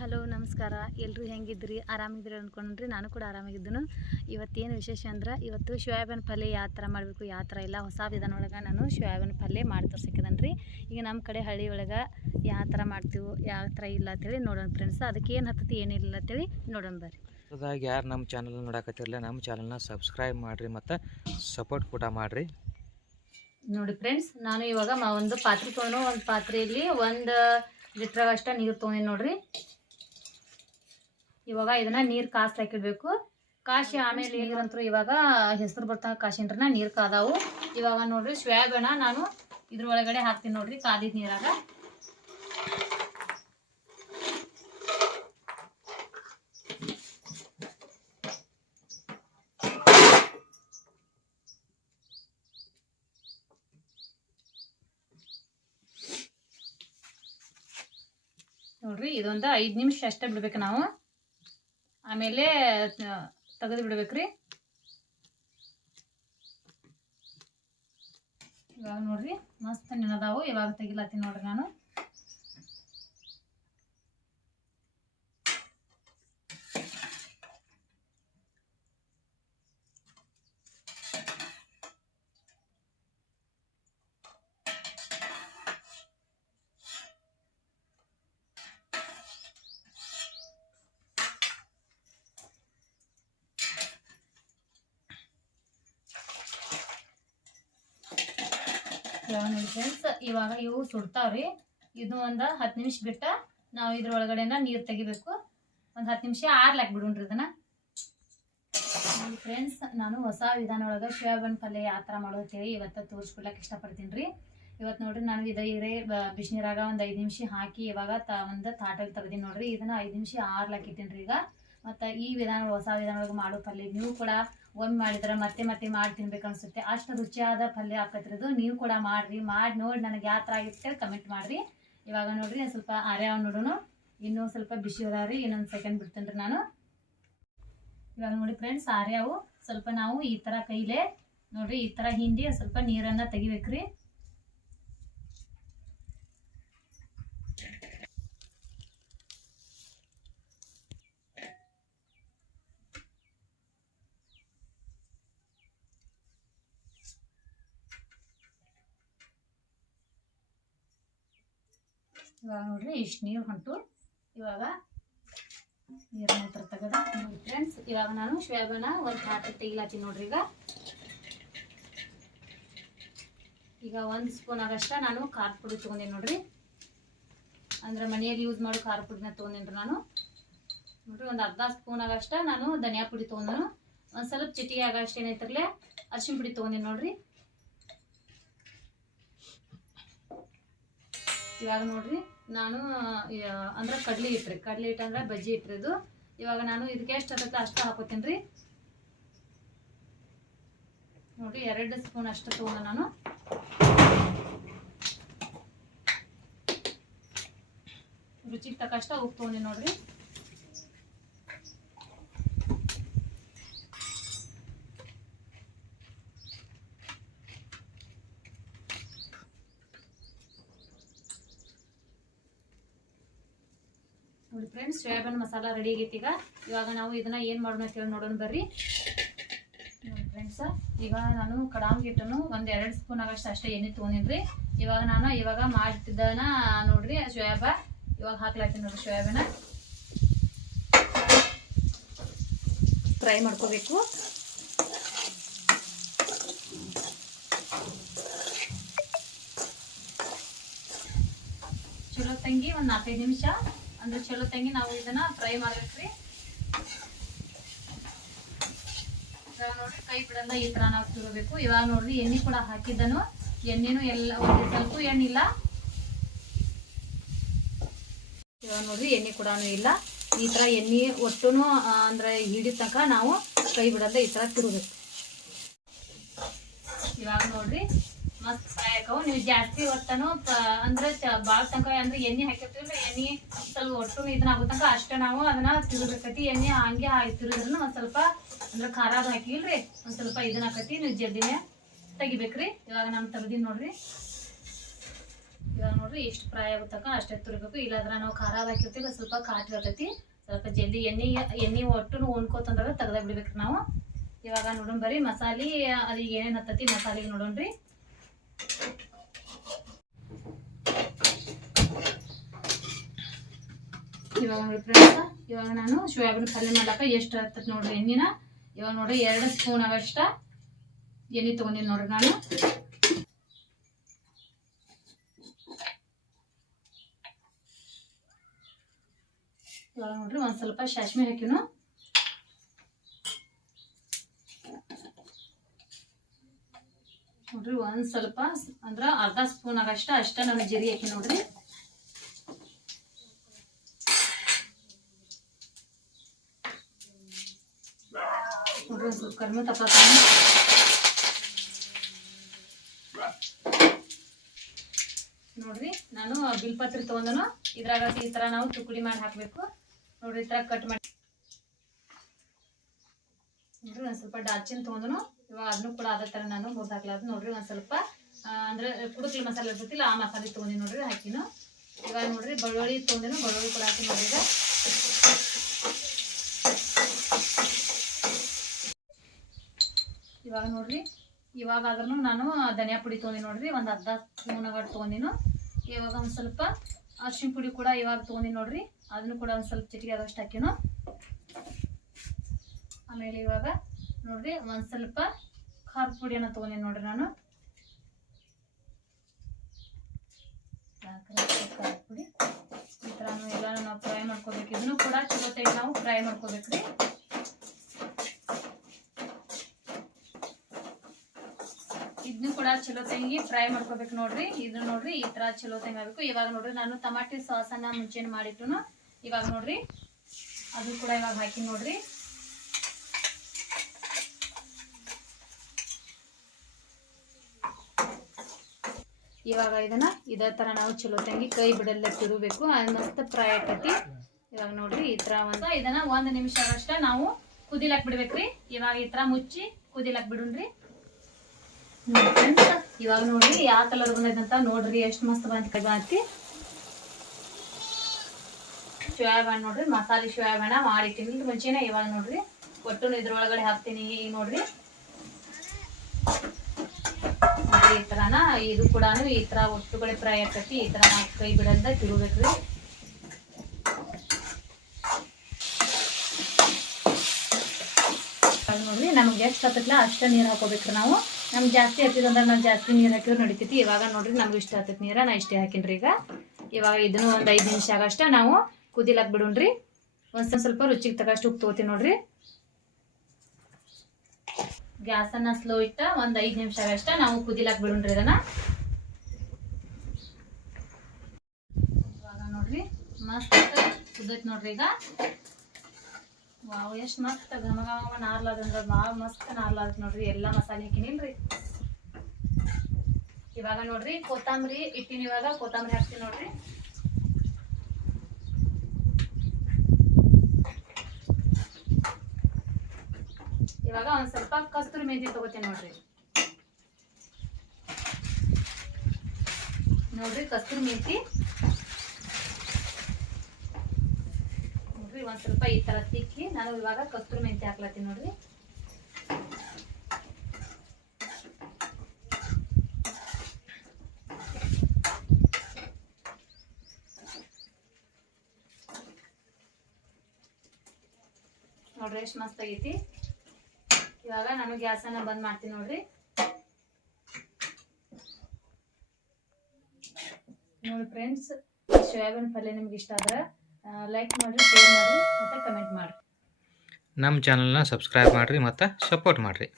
Hello ನಮಸ್ಕಾರ. ಎಲ್ಲರೂ ಹೆಂಗಿದ್ರಿ? ಆರಾಮಿದ್ರಿ ಅಂದ್ಕೊಂಡ್ರಿ ನಾನು ಕೂಡ ಆರಾಮಾಗಿದ್ದನು ಇವತ್ತೇನು ವಿಶೇಷ ಅಂದ್ರೆ ಇವತ್ತು ಸೋಯಾಬೀನ್ ಪಲ್ಯ ಯಾವ ಥರ ಮಾಡಬೇಕು ಯಾವ ಥರ ಇಲ್ಲ ಹೊಸ ವಿಧಾನ ಒಳಗೆ ನಾನು ಸೋಯಾಬೀನ್ ಪಲ್ಯ ಮಾಡಿ ತೋರ್ಸಿಕ್ಕದನ್ ರೀ ಈಗ ನಮ್ಮ ಕಡೆ ಹಳ್ಳಿ ಒಳಗೆ ಯಾವ ಥರ ಮಾಡ್ತೀವಿ ಯಾವ ಥರ ಇಲ್ಲ ಅಂತೇಳಿ ನೋಡೋಣ ಫ್ರೆಂಡ್ಸ್ ಅದಕ್ಕೆ ಏನು ಹತ್ತತಿ ಏನಿಲ್ಲ ಅಂತೇಳಿ ನೋಡೋಣ ಬರ್ರಿ. ಅದಾಗ ಯಾರು ನಮ್ಮ ಚಾನಲ್ ನೋಡಕತ್ತಿರಲ್ಲ ನಮ್ಮ ಚಾನಲ್ನ ಸಬ್ಸ್ಕ್ರೈಬ್ ಮಾಡಿರಿ ಮತ್ತು ಸಪೋರ್ಟ್ ಕೂಡ ಮಾಡಿರಿ. ನೋಡಿ ಫ್ರೆಂಡ್ಸ್ ನಾನು ಇವಾಗ ಒಂದು ಪಾತ್ರೆ ತೊಗೊಂಡು ಒಂದು ಪಾತ್ರೆಯಲ್ಲಿ ಒಂದು ಲೀಟ್ರ್ ಅಷ್ಟೇ ನೀರು ತೊಗೊಂಡಿನಿ ನೋಡ್ರಿ. ಇವಾಗ ಇದನ್ನ ನೀರು ಕಾಸ್ಲಾಕಿಡ್ಬೇಕು ಕಾಶಿ ಆಮೇಲೆ ನೀರಂತೂ ಇವಾಗ ಹೆಸರು ಬರ್ತಾ ಕಾಶಿನ್ರನ ನೀರು ಕಾದಾವು. ಇವಾಗ ನೋಡ್ರಿ ಸೋಯಾಬೀನ ನಾನು ಇದ್ರೊಳಗಡೆ ಹಾಕ್ತೀನಿ ನೋಡ್ರಿ ಕಾದಿದ ನೀರಾಗ. ನೋಡ್ರಿ ಇದೊಂದು ಐದು ನಿಮಿಷ ಅಷ್ಟೇ ಬಿಡ್ಬೇಕು ನಾವು. ಆಮೇಲೆ ತೆಗೆದು ಬಿಡ್ಬೇಕ್ರಿ. ಇವಾಗ ನೋಡ್ರಿ ಮಸ್ತ್ ನೆನದಾವು ಇವಾಗ ತೆಗಿಲತ್ತೀನಿ ನೋಡ್ರಿ ನಾನು. ನೋಡಿ ಫ್ರೆಂಡ್ಸ್ ಇವಾಗ ಇವು ಸುಡ್ತಾವ್ರಿ. ಇದು ಒಂದು ಹತ್ತು ನಿಮಿಷ ಬಿಟ್ಟ ನಾವು ಇದ್ರ ಒಳಗಡೆನ ನೀರು ತೆಗಿಬೇಕು. ಒಂದು ಹತ್ತು ನಿಮಿಷ ಆರ್ಲಾಕ್ ಬಿಡೋಣ್ರಿ ಇದನ್ನ. ಫ್ರೆಂಡ್ಸ್ ನಾನು ಹೊಸ ವಿಧಾನ ಒಳಗೆ ಸೋಯಾಬೀನ್ ಪಲ್ಯ ಯಾವ ಥರ ಮಾಡೋದು ಇವತ್ತು ತೋರಿಸ್ಕೊಡ್ಲಕ್ಕೆ ಇಷ್ಟಪಡ್ತೀನಿ ರೀ ಇವತ್ತು ನೋಡ್ರಿ ನಾನು ಇದು ಇರೇ ಬಿಸಿನೀರಾಗ ಒಂದು ಐದು ನಿಮಿಷ ಹಾಕಿ ಇವಾಗ ತ, ಒಂದು ತಾಟಲ್ಲಿ ತೆಗ್ದೀನಿ ನೋಡ್ರಿ. ಇದನ್ನ ಐದು ನಿಮಿಷ ಆರ್ಲಾಕ್ ಇಟ್ಟೀನಿ ರೀ ಈಗ. ಮತ್ತು ಈ ವಿಧಾನಗಳು ಹೊಸ ವಿಧಾನಗಳಿಗೆ ಮಾಡೋ ಪಲ್ಯ ನೀವು ಕೂಡ ಒಮ್ಮೆ ಮಾಡಿದ್ರೆ ಮತ್ತೆ ಮತ್ತೆ ಮಾಡಿ ತಿನ್ಬೇಕು ಅನ್ಸುತ್ತೆ. ಅಷ್ಟು ರುಚಿಯಾದ ಪಲ್ಯ ಹಾಕತ್ತಿರೋದು ನೀವು ಕೂಡ ಮಾಡಿರಿ. ಮಾಡಿ ನೋಡಿ ನನಗೆ ಯಾವ ಥರ ಆಗಿತ್ತು ಕಮೆಂಟ್ ಮಾಡಿರಿ. ಇವಾಗ ನೋಡಿರಿ ಸ್ವಲ್ಪ ಆರ್ಯಾವ ನೋಡೋಣ ಇನ್ನೂ ಸ್ವಲ್ಪ ಬಿಸಿ ರೀ ಇನ್ನೊಂದು ಸೆಕೆಂಡ್ ಬಿಡ್ತೀನಿ ನಾನು. ಇವಾಗ ನೋಡಿ ಫ್ರೆಂಡ್ಸ್ ಆರ್ಯಾವು ಸ್ವಲ್ಪ ನಾವು ಈ ಥರ ಕೈಲೇ ನೋಡಿರಿ ಈ ಥರ ಹಿಂಡಿ ಸ್ವಲ್ಪ ನೀರನ್ನ ತೆಗಿಬೇಕ್ರಿ. ಇವಾಗ ನೋಡ್ರಿ ಇಷ್ಟು ನೀರು ಹೊಂಟು. ಇವಾಗ ನೀರು ನಂತರ ತೆಗೆದ ಫ್ರೆಂಡ್ಸ್ ಇವಾಗ ನಾನು ಶ್ವೇಬನ ಒಂದು ಪಾತ್ರೆ ತೆಗಿಲಾತೀನಿ ನೋಡ್ರಿ ಈಗ. ಈಗ ಒಂದು ಸ್ಪೂನ್ ಆಗಷ್ಟ ನಾನು ಖಾರ ಪುಡಿ ತೊಗೊಂಡೇನಿ ನೋಡ್ರಿ. ಅಂದ್ರೆ ಮನೆಯಲ್ಲಿ ಯೂಸ್ ಮಾಡೋ ಖಾರ ಪುಡಿನ ತೊಗೊಂಡೇನ್ರಿ ನಾನು. ನೋಡ್ರಿ ಒಂದು ಅರ್ಧ ಸ್ಪೂನ್ ಆಗಷ್ಟ ನಾನು ಧನಿಯಾ ಪುಡಿ ತೊಗೊಂಡನು ಒಂದು ಸ್ವಲ್ಪ ಚಿಟಿಗೆ ಆಗಷ್ಟು ಏನೈತ್ರಲೆ ಅರ್ಶಿನ ಪುಡಿ ತೊಗೊಂಡೇನಿ ನೋಡ್ರಿ. ಇವಾಗ ನೋಡ್ರಿ, ನಾನು ಅಂದ್ರೆ ಕಡ್ಲಿ ಇಟ್ರಿ ಕಡ್ಲಿ ಹಿಟ್ಟು ಅಂದ್ರೆ ಬಜ್ಜಿ ಇಟ್ರಿ ಇದು. ಇವಾಗ ನಾನು ಇದಕ್ಕೆ ಎಷ್ಟು ಅಷ್ಟ ಅಷ್ಟು ಹಾಕೋತೀನಿ ರೀ. ನೋಡ್ರಿ, ಎರಡು ಸ್ಪೂನ್ ಅಷ್ಟು ತಗೊಂಡ ನಾನು. ರುಚಿಗೆ ತಕ್ಕಷ್ಟ ಉಪ್ಪು ತೊಗೊಂಡಿ ನೋಡ್ರಿ. ಫ್ರೆಂಡ್ಸ್ ಸೋಯಾಬೀನ್ ಮಸಾಲ ರೆಡಿ ಆಗೈತಿ ಈಗ. ಇವಾಗ ನಾವು ಇದನ್ನ ಏನು ಮಾಡೋಣ ಅಂತ ಹೇಳಿ ನೋಡೋಣ ಬರ್ರಿ. ಫ್ರೆಂಡ್ಸ್ ಈಗ ನಾನು ಕಡಾಂಗಿ ಹಿಟ್ಟನ್ನು ಒಂದು ಎರಡು ಸ್ಪೂನ್ ಆಗಷ್ಟು ಅಷ್ಟೇ ಎಣ್ಣೆ ತೊಗೊಂಡಿನ್ರಿ ಇವಾಗ ನಾನು ಇವಾಗ ಮಾಡ್ತಿದ್ದನ ನೋಡ್ರಿ ಸೋಯಾಬ ಇವಾಗ ಹಾಕ್ಲಾತೀನಿ ನೋಡ್ರಿ ಸೋಯಾಬೀನ ಫ್ರೈ ಮಾಡ್ಕೋಬೇಕು. ಚಲೋ ತಂಗಿ, ಒಂದು ನಾಲ್ಕೈದು ನಿಮಿಷ. ಅಂದ್ರೆ ಚಲೋ ತಂಗಿ, ನಾವು ಇದನ್ನ ಫ್ರೈ ಮಾಡ್ಬೇಕ್ರಿ. ನೋಡ್ರಿ, ಕೈ ಬಿಡಲ್ಲ, ಈ ತರ ನಾವು ತಿರುಗಬೇಕು ಇವಾಗ ನೋಡ್ರಿ, ಎಣ್ಣೆ ಕೂಡ ಹಾಕಿದ್ದನು. ಎಣ್ಣೆನು ಎಲ್ಲ ಒಂದು ಸ್ವಲ್ಪ ಎಣ್ಣಿಲ್ಲ ಇವಾಗ ನೋಡ್ರಿ, ಎಣ್ಣೆ ಕೂಡ ಇಲ್ಲ. ಈ ತರ ಎಣ್ಣೆ ಒಟ್ಟು ಅಂದ್ರೆ ಹಿಡಿದ ತನಕ ನಾವು ಕೈ ಬಿಡಲ್ಲ, ಈ ತರ ತಿರುಗಬೇಕು ಇವಾಗ ನೋಡ್ರಿ ಮಸ್ತ್ ಫ್ರೈ ಆಕವು ನೀವು ಜಾಸ್ತಿ ಒಟ್ಟನು ಅಂದ್ರೆ ಬಾಳ್ ತನಕ, ಅಂದ್ರೆ ಎಣ್ಣೆ ಹಾಕಿರ್ತೀವಲ್ಲ ಎಣ್ಣೆ ಸ್ವಲ್ಪ ಒಟ್ಟು ಇದನ್ನ ಆಗೋ ಅಷ್ಟೇ ನಾವು ಅದನ್ನ ತಿರುಗಬೇಕತಿ. ಎಣ್ಣೆ ಹಂಗೆ ತಿರುಗಿದ್ರೂ ಒಂದ್ ಸ್ವಲ್ಪ, ಅಂದ್ರೆ ಖಾರ ಹಾಕಿಲ್ರಿ, ಒಂದ್ ಸ್ವಲ್ಪ ಇದನ್ನ ಹಾಕತಿ. ನೀವು ಜಲ್ದಿನೇ ತೆಗಿಬೇಕ್ರಿ. ಇವಾಗ ನಾನು ತೆಗ್ದೀನಿ ನೋಡ್ರಿ. ಇವಾಗ ನೋಡ್ರಿ ಎಷ್ಟು ಫ್ರೈ ಆಗುತ್ತಕ ಅಷ್ಟೇ ತುರಿಬೇಕು ಇಲ್ಲಾಂದ್ರೆ ನಾವು ಖಾರ ಹಾಕಿರ್ತೀವಿ ಸ್ವಲ್ಪ ಕಾಟಿ ಇರ್ತೈತಿ ಸ್ವಲ್ಪ ಜಲ್ದಿ ಎಣ್ಣೆ ಎಣ್ಣೆ ಒಟ್ಟು ಹೊಂದ್ಕೋತಂದ್ರೆ ತೆಗ್ದ ಬಿಡ್ಬೇಕ್ರಿ ನಾವು. ಇವಾಗ ನೋಡೋಣ, ಬರೀ ಮಸಾಲೆ, ಅದು ಏನೇನು ಹತ್ತತಿ ಮಸಾಲೆಗೆ ನೋಡೋಣ್ರಿ. ಇವಾಗ ನೋಡಿ ಫ್ರೆಂಡ್ಸ್ ಇವಾಗ ನಾನು ಸೋಯಾಬೀನ್ ಪಲ್ಯ ಮಾಡ್ಲಕ್ಕ ಎಷ್ಟು ಹತ್ತದ ನೋಡ್ರಿ ಎಣ್ಣಿನ ಇವಾಗ ನೋಡ್ರಿ ಎರಡು ಸ್ಪೂನ್ ಆಗಷ್ಟ ಎಣ್ಣೆ ತೊಗೊಂಡಿನಿ ನೋಡ್ರಿ ನಾನು. ಇವಾಗ ನೋಡ್ರಿ ಒಂದ್ ಸ್ವಲ್ಪ ಸಾಸ್ಮಿ ಹಾಕಿನು. ನೋಡ್ರಿ, ಒಂದ್ ಸ್ವಲ್ಪ ಅಂದ್ರ ಅರ್ಧ ಸ್ಪೂನ್ ಆಗಷ್ಟ ಅಷ್ಟ ನಾನು ಜೀರಿಗೆ ಹಾಕಿ ನೋಡ್ರಿ. ನೋಡ್ರಿ ಸ್ವಲ್ಪ ಕಡಿಮೆ ತಪ್ಪ ನೋಡ್ರಿ. ನಾನು ಬಿಲ್ಪತ್ರಿ ತಗೊಂಡನು, ಇದ್ರಾಗ ಈ ತರ ನಾವು ತುಕುಡಿ ಮಾಡಿ ಹಾಕ್ಬೇಕು. ನೋಡ್ರಿ, ಈ ತರ ಕಟ್ ಮಾಡಿ. ನೋಡ್ರಿ, ಒಂದ್ ಸ್ವಲ್ಪ ಡಾಲ್ಚಿನ್ ತಗೊಂಡನು. ಇವಾಗ ಅದನ್ನು ಕೂಡ ಅದೇ ತರ ನಾನು ಮುರ್ದು ಹಾಕ್ಲಾರ್ದು ನೋಡ್ರಿ ಒಂದು ಸ್ವಲ್ಪ ಅಂದ್ರೆ ಕುಡುಕ್ಲಿ ಮಸಾಲೆ ಇರ್ತಿಲ್ಲ ಆ ಮಸಾಲೆ ತೊಗೊಂಡಿ ನೋಡ್ರಿ ಹಾಕಿನು. ಇವಾಗ ನೋಡ್ರಿ ಬೆಳ್ಳುಳ್ಳಿ ತೊಗೊಂಡಿನ ಬೆಳ್ಳುಳ್ಳಿ ಕೂಡ ಹಾಕಿ ನೋಡ್ರಿ ಇವಾಗ ನೋಡ್ರಿ, ಇವಾಗ ಆದ್ರೂ ನಾನು ಧನಿಯಾ ಪುಡಿ ತೊಗೊಂಡಿ ನೋಡ್ರಿ, ಒಂದು ಅರ್ಧ ಸ್ಪೂನ್ ಆಗಟ್ಟು ತೊಗೊಂಡಿನು. ಇವಾಗ ಒಂದು ಸ್ವಲ್ಪ ಅರ್ಶಿಣ ಪುಡಿ ಕೂಡ ಇವಾಗ ತೊಗೊಂಡಿ ನೋಡ್ರಿ, ಅದನ್ನು ಕೂಡ ಒಂದು ಸ್ವಲ್ಪ ಚಿಟಿಕೆ ಆದಷ್ಟು ಹಾಕಿನು. ಆಮೇಲೆ ಇವಾಗ ನೋಡ್ರಿ, ಒಂದ್ ಸ್ವಲ್ಪ ಖಾರದ ಪುಡಿಯನ್ನು ತೊಗೊಂಡಿ ನೋಡ್ರಿ ನಾನು. ಖಾರದ ಪುಡಿ. ಈ ಥರ ಎಲ್ಲ ನಾವು ಫ್ರೈ ಮಾಡ್ಕೋಬೇಕು. ಇದನ್ನು ಕೂಡ ಚಲೋ ತೆಗಿ ನಾವು ಫ್ರೈ ಮಾಡ್ಕೋಬೇಕ್ರಿ. ಇದನ್ನು ಕೂಡ ಚಲೋ ತಂಗಿ ಫ್ರೈ ಮಾಡ್ಕೋಬೇಕು ನೋಡ್ರಿ. ಇದನ್ನ ನೋಡ್ರಿ ಈ ತರ ಚಲೋ ತಂಗಿ ಆಗ್ಬೇಕು. ಇವಾಗ ನೋಡ್ರಿ ನಾನು ಟಮಾಟಿ ಸಾಸನ್ನ ಮುಂಚೆನೆ ಮಾಡಿಟ್ಟು ಇವಾಗ ನೋಡ್ರಿ, ಅದು ಕೂಡ ಇವಾಗ ಹಾಕಿ ನೋಡ್ರಿ. ಇವಾಗ ಇದನ್ನ ಇದೇ ತರ ನಾವು ಚಲೋ ತಂಗಿ ಕೈ ಬಿಡಲ್ಲ ತಿರುಬೇಕು ಮಸ್ತ್ ಫ್ರೈ ಆಕತಿ. ಇವಾಗ ನೋಡ್ರಿ ಈ ತರ ಒಂದ ಇದನ್ನ ಒಂದ್ ನಿಮಿಷ ಅಷ್ಟ ನಾವು ಕುದಿಲಕ್ ಬಿಡ್ಬೇಕ್ರಿ. ಇವಾಗ ಈ ತರ ಮುಚ್ಚಿ ಕುದಿಲಕ್ ಬಿಡುನ್ರಿ. ಇವಾಗ ನೋಡ್ರಿ ಯಾವ ಕಲರ್ ಬಂದೈತಂತ ನೋಡ್ರಿ ಎಷ್ಟು ಮಸ್ತ್ ಬಂತ ಬಂತಿ ಸೋಯಾಬೀನ್ ನೋಡ್ರಿ, ಮಸಾಲೆ ಶೋಯಾಬಣ್ಣ ಮಾಡಿ ತಿನ್ನಿ ಮುಂಚೆನೆ. ಇವಾಗ ನೋಡ್ರಿ ಒಟ್ಟು ಇದ್ರೊಳಗಡೆ ಹಾಕ್ತೀನಿ ಈಗ ನೋಡ್ರಿ ನೋಡ್ರಿ ಈ ಥರನ ಇದು ಕೂಡ ಈ ತರ ಒಟ್ಟುಗಡೆ ಪ್ರಾಯ ಆಕತಿ ಈ ತರ ನಾಲ್ಕೈ ಕೈ ಬಿಡಲ್ದ ತಿರುಬೇಕ್ರಿ ನೋಡ್ರಿ ನಮ್ಗೆ ಎಷ್ಟು ಹತ್ತತ್ಲ, ಅಷ್ಟ ನೀರು ಹಾಕೋಬೇಕ್ರಿ ನಾವು. ನಮ್ಗೆ ಜಾಸ್ತಿ ಹತ್ತಿದಂದ್ರೆ ನಾವು ಜಾಸ್ತಿ ನೀರು ಹಾಕಿದ್ರೆ ನಡಿತೈತಿ. ಇವಾಗ ನೋಡ್ರಿ ನಮ್ಗೆ ಇಷ್ಟ ಆತೈತಿ ನೀರ, ನಾ ಇಷ್ಟೇ ಹಾಕಿನ್ರಿ ಈಗ. ಇವಾಗ ಇದನ್ನು ಒಂದು ಐದು ನಿಮಿಷ ಆಗಷ್ಟ ನಾವು ಕುದಿಲಕ್ಕೆ ಬಿಡೋಣ್ರಿ ಒಂದ್ ಸ್ವಲ್ಪ ರುಚಿಗೆ ತಗಷ್ಟು ಉಪ್ಪು ತಗೋತೀನಿ ನೋಡ್ರಿ. ಗ್ಯಾಸನ್ನ ಸ್ಲೋ ಇಟ್ಟ ಒಂದ್ ಐದು ನಿಮಿಷ ಅಷ್ಟ ನಾವು ಕುದಿಲಾಕ್ ಬಿಡೋಣ್ರಿ ಇದನ್ನ. ಇವಾಗ ನೋಡ್ರಿ, ಮಸ್ತ್ ಕುದೈತ್ ನೋಡ್ರಿ ಈಗ. ವಾವ್, ಎಷ್ಟು ಮಸ್ತ್ ಘಮ ಘಮ ನಾರ್ಲಾದಂದ್ರ ಭಾಳ ಮಸ್ತ್ ನಾರ್ಲಾದ್ ನೋಡ್ರಿ ಎಲ್ಲ ಮಸಾಲೆ ಹಾಕಿನಿಲ್ರಿ. ಇವಾಗ ನೋಡ್ರಿ, ಕೊತ್ತಂಬರಿ ಇಟ್ಟಿನ ಇವಾಗ, ಕೊತ್ತಂಬರಿ ಹಾಕ್ತೀನಿ ನೋಡ್ರಿ. ಇವಾಗ ಒಂದ್ ಸ್ವಲ್ಪ ಕಸ್ತೂರಿ ಮೆಂತಿ ತಗೋತೀನಿ ನೋಡ್ರಿ. ನೋಡ್ರಿ ಕಸ್ತೂರಿ ಮೆಂತಿ. ನೋಡ್ರಿ ಒಂದು ಸ್ವಲ್ಪ ಈ ತರ ತಿಕ್ಕಿ ನಾನು ಇವಾಗ ಕಸ್ತೂರಿ ಮೆಂತೆ ಹಾಕ್ಲತ್ತೀನಿ ನೋಡ್ರಿ. ನೋಡ್ರಿ ಎಷ್ಟು ಮಸ್ತ್ ಆಗೈತಿ. ಇವಾಗ ನಾನು ಗ್ಯಾಸನ್ನ ಬಂದ್ ಮಾಡ್ತೀನಿ ನೋಡ್ರಿ. ನೋಡಿ ಫ್ರೆಂಡ್ಸ್ ಸೋಯಾಬೀನ್ ಪಲ್ಯ ನಿಮ್ಗೆ ಇಷ್ಟ ಆದ್ರೆ ಲೈಕ್ ಮಾಡ್ರಿ ಶೇರ್ ಮಾಡ್ರಿ, ಮತ್ತೆ ಕಮೆಂಟ್ ಮಾಡ್ರಿ. ನಮ್ಮ ಚಾನಲ್ನ ಸಬ್ಸ್ಕ್ರೈಬ್ ಮಾಡಿರಿ ಮತ್ತು ಸಪೋರ್ಟ್ ಮಾಡಿರಿ.